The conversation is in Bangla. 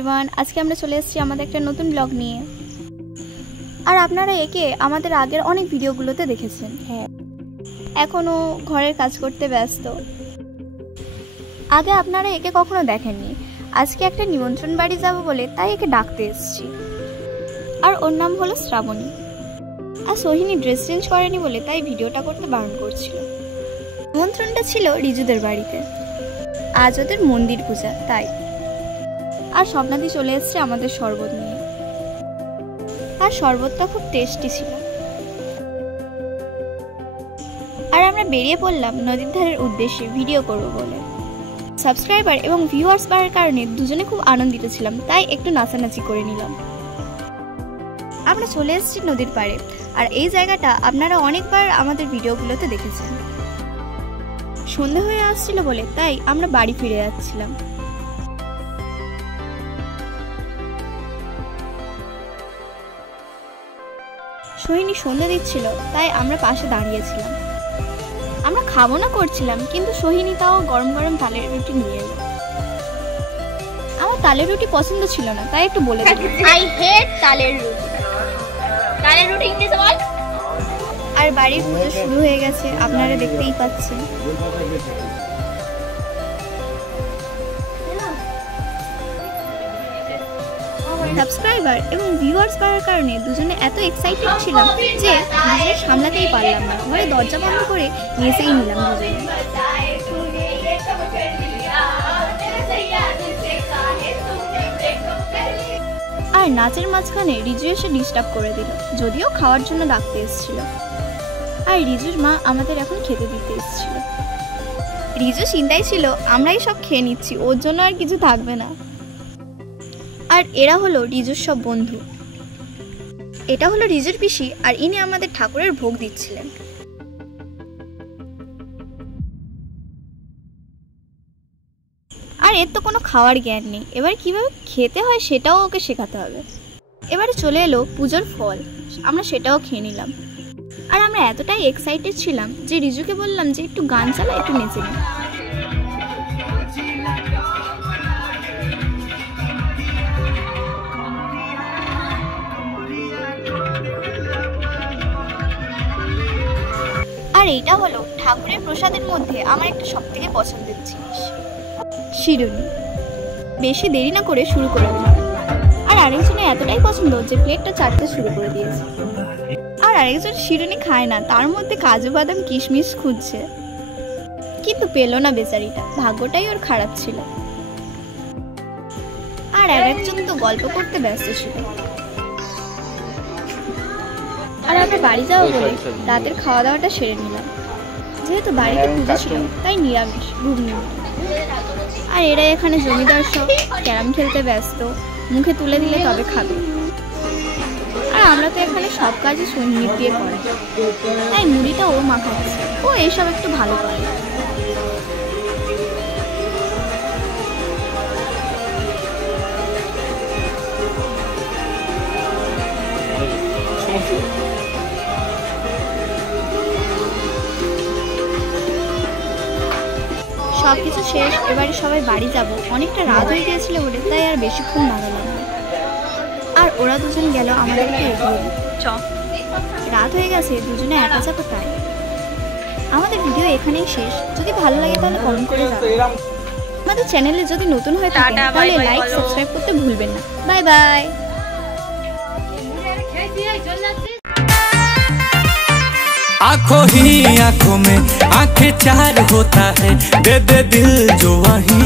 এভরিওয়ান, আজকে আমরা চলে এসেছি আমাদের একটা নতুন ব্লগ নিয়ে। আর আপনারা একে আমাদের আগের অনেক ভিডিওগুলোতে দেখেছেন। এখনও ঘরের কাজ করতে ব্যস্ত। আগে আপনারা একে কখনো দেখেননি। আজকে একটা নিমন্ত্রণ বাড়ি যাব বলে তাই একে ডাকতে এসেছি। আর ওর নাম হলো শ্রাবণী। আর সোহিনী ড্রেস চেঞ্জ করেনি বলে তাই ভিডিওটা করতে বারণ করছিল। নিমন্ত্রণটা ছিল রিজুদের বাড়িতে। আজ ওদের মন্দির পূজা, তাই। আর স্বপ্নাদি চলে এসছে আমাদের শরবত নিয়ে। আর শরবতটা খুব টেস্টি ছিল। আর আমরা বেরিয়ে পড়লাম নদীর ধারের উদ্দেশ্যে ভিডিও করব বলে। সাবস্ক্রাইবার এবং ভিউয়ার্স বাড়ার কারণে দুজনে খুব আনন্দিত ছিলাম, তাই একটু নাচানাচি করে নিলাম। আমরা চলে এসেছি নদীর পাড়ে। আর এই জায়গাটা আপনারা অনেকবার আমাদের ভিডিওগুলোতে দেখেছেন। সন্ধ্যা হয়ে আসছিল বলে তাই আমরা বাড়ি ফিরে যাচ্ছিলাম। সোহিনী সন্ধ্যা দিচ্ছিল, তাই আমরা পাশে দাঁড়িয়েছিলাম। আমরা খাবো না করছিলাম, কিন্তু সোহিনী তাও গরম গরম তালের রুটি নিয়ে এলো। আমার তালের রুটি পছন্দ ছিল না, তাই একটু বলে দিই, আই হেট তালের রুটি। তালের রুটি ইংলিশে বল। আর বাড়ির পুজো শুরু হয়ে গেছে, আপনারা দেখতেই পাচ্ছেন। সাবস্ক্রাইবার এবং ভিউয়ার্স বাড়ার কারণে দুজনে এত এক্সাইটেড ছিলাম যে দুজনে সামলাতেই পারলাম না। ঘরে দরজা বন্ধ করে নেচেই নিলাম দুজনে। আর নাচের মাঝখানে রিজু এসে ডিস্টার্ব করে দিল, যদিও খাওয়ার জন্য ডাকতে এসেছিল। আর রিজুর মা আমাদের এখন খেতে দিতে এসেছিল। রিজু চিন্তায় ছিল আমরাই সব খেয়ে নিচ্ছি, ওর জন্য আর কিছু থাকবে না। আর এরা হলো রিজুর সব বন্ধু। এটা হলো রিজুর পিসি, আর ইনি আমাদের ঠাকুরের ভোগ দিচ্ছিলেন। আর এর তো কোনো খাওয়ার জ্ঞান নেই, এবার কিভাবে খেতে হয় সেটাও ওকে শেখাতে হবে। এবারে চলে এলো পুজোর ফল, আমরা সেটাও খেয়ে নিলাম। আর আমরা এতটাই এক্সাইটেড ছিলাম যে রিজুকে বললাম যে একটু গান চালা, একটু নেচে নি। আর এইটা হলো ঠাকুরের প্রসাদের মধ্যে আমার একটা সবথেকে পছন্দের জিনিস, শিরুনি। বেশি দেরি না করে শুরু করে দিলাম। আর আরেকজনের এতটাই পছন্দ যে প্লেটটা চাটতে শুরু করে দিয়েছে। আর আরেকজন শিরুনি খায় না, তার মধ্যে কাজু বাদাম কিশমিশ খুঁজছে, কিন্তু পেল না বেচারিটা। ভাগ্যটাই ওর খারাপ ছিল। আর আরেকজন তো গল্প করতে ব্যস্ত ছিল। আর আমরা বাড়ি যাবো বলে রাতের খাওয়া দাওয়াটা সেরে নিলাম। যেহেতু বাড়িতে পুজো ছিল তাই নিরামিষ ঘুগনি। আর এরা এখানে জমিদার সব ক্যারাম খেলতে ব্যস্ত, মুখে তুলে দিলে তবে খাবে। আর আমরা তো এখানে সব কাজই সোহিনী দিয়ে করি, তাই মুড়িটা ও মাখাচ্ছে। ও এইসব একটু ভালো করে। সবকিছু শেষ, এবারে সবাই বাড়ি যাব। অনেকটা রাত হয়ে গিয়েছিল বলে তাই আর বেশিক্ষণ লাগালাম না। আর ওরা দুজন গেল আমাদেরকে এগিয়ে। রাত হয়ে গেছে, দুজনে একা যাবো তাই। আমাদের ভিডিও এখানেই শেষ। যদি ভালো লাগে তাহলে কমেন্ট করে জানাবেন। আমাদের চ্যানেলে যদি নতুন হয়ে থাকেন তাহলে লাইক সাবস্ক্রাইব করতে ভুলবেন না। Bye bye. आँखों ही आँखों में आंखें चार होता है, दे दे दिल जो वहीं